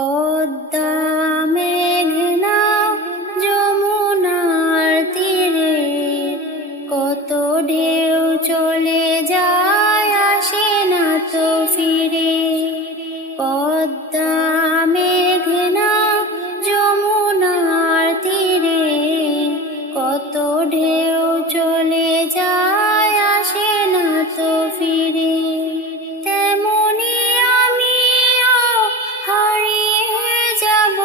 পদ্মা মেঘনা যমুনার তীরে কত ঢেউ চলে যায়, আসে না তো ফিরে। পদ্মা মেঘনা যমুনার তীরে কত ঢেউ চলে যায়, আসে না তো ফিরে। তেমনি আমিও হারিয়ে যাব,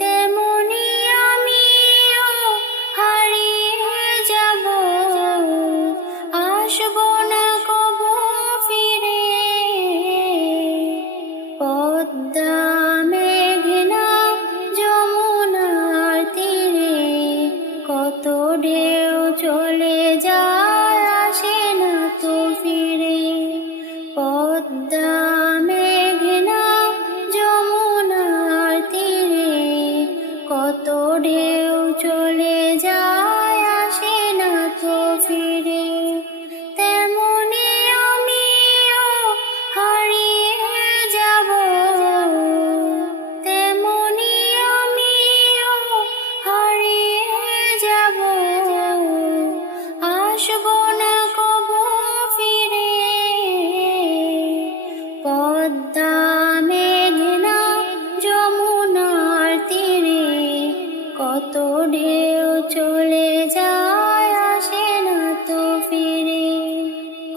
তেমনি আমিও হারিয়ে যাব, আসবো না কবু ফিরে। পদ্মা মেঘনা যমুনার তীরে কত ঢেউ চলে যায়, আসে না তো ফিরে। পদ্মা মেঘনা যমুনার তীরে কত ঢেউ চলে যায়, আসে না তো ফিরে। তেমনি আমিও হারিয়ে যাব, তেমনি আমিও হারিয়ে যাব, আসবো না কবু ফিরে। পদ্মা মেঘনা যমুনার তীরে কত ঢেউ চলে যায়, আসে না তো ফিরে।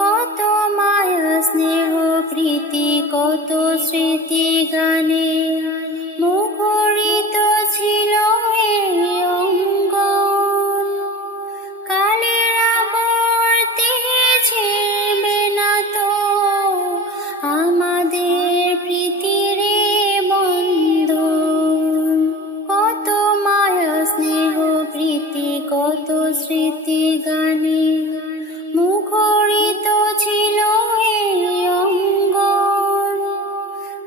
কত মায়া স্নেহ প্রীতি কত স্মৃতি গানে মুখরিত ছিল এই অঙ্গন। কালের আবর্তে ছিড়বে না তো আমাদের প্রীতির বন্ধন। কত মায়া স্নেহ প্রীতি কত স্মৃতি গানে মুখরিত ছিল এই অঙ্গন।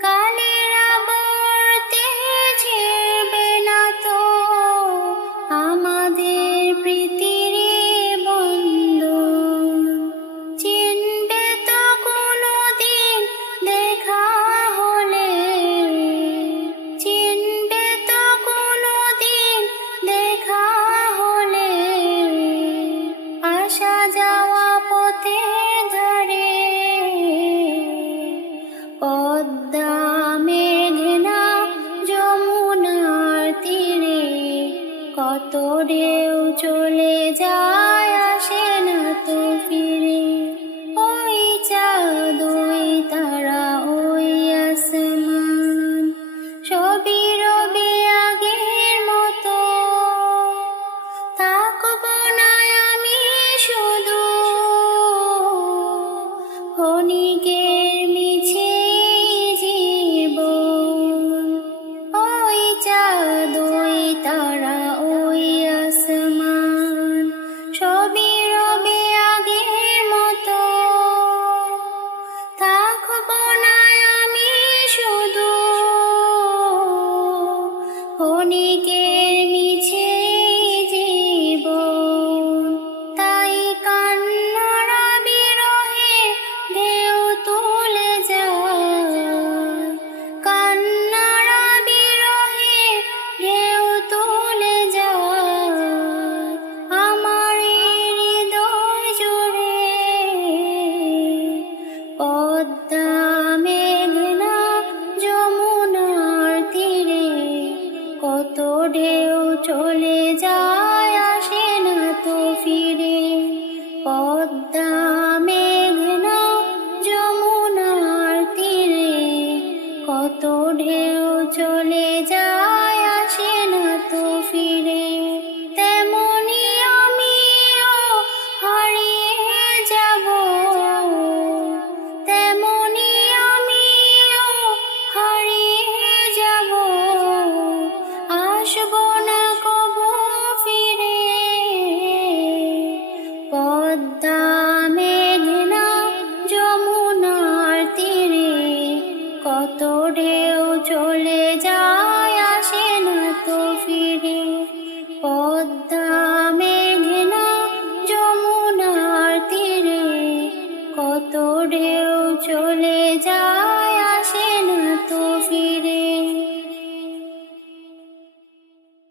কালের আবর্তে ছিড়বে না তো আমাদের প্রীতির বন্ধন। চিনবে তো কোনোদিন দেখা হলে, চিনবে তো কোনোদিন দেখা হলে, আসা যাওয়া পথে ধারে। পদ্মা মেঘনা যমুনার তীরে কত ঢেউ চলে যায়, আসে না তো ফিরে। ওই চাঁদ ওই তারা ওই আসমান সবই রবে আগের মতো। থাকবো না আমি শুধু ক্ষণিকের মিছে জীবন। ওই চাঁদ ওই তারা ওই আসমান সবই রবে আগের মতো। থাকবো না আমি শুধু ক্ষণিকের মিছে জীবন। তাই কান্নার বিরহে ঢেউ তুলে যায়, কান্নার বিরহে ঢেউ তুলে যায় আমার হৃদয় জুড়ে। পদ্মা মেঘনা যমুনার তীরে কত ঢেউ চলে যায়, আসে না তো ফিরে। পদ্মা মেঘনা যমুনার তীরে কত ঢেউ চলে যায়, আসে না তো ফিরে। তেমনি আমিও হারিয়ে যাব, তেমনি আমিও হারিয়ে যাব, আসবো না কবু ফিরে। পদ্মা মেঘনা যমুনার তীরে কত ঢেউ চলে যায়, আসে না তো ফিরে। পদ্মা মেঘনা যমুনার তীরে কত ঢেউ চলে যায়।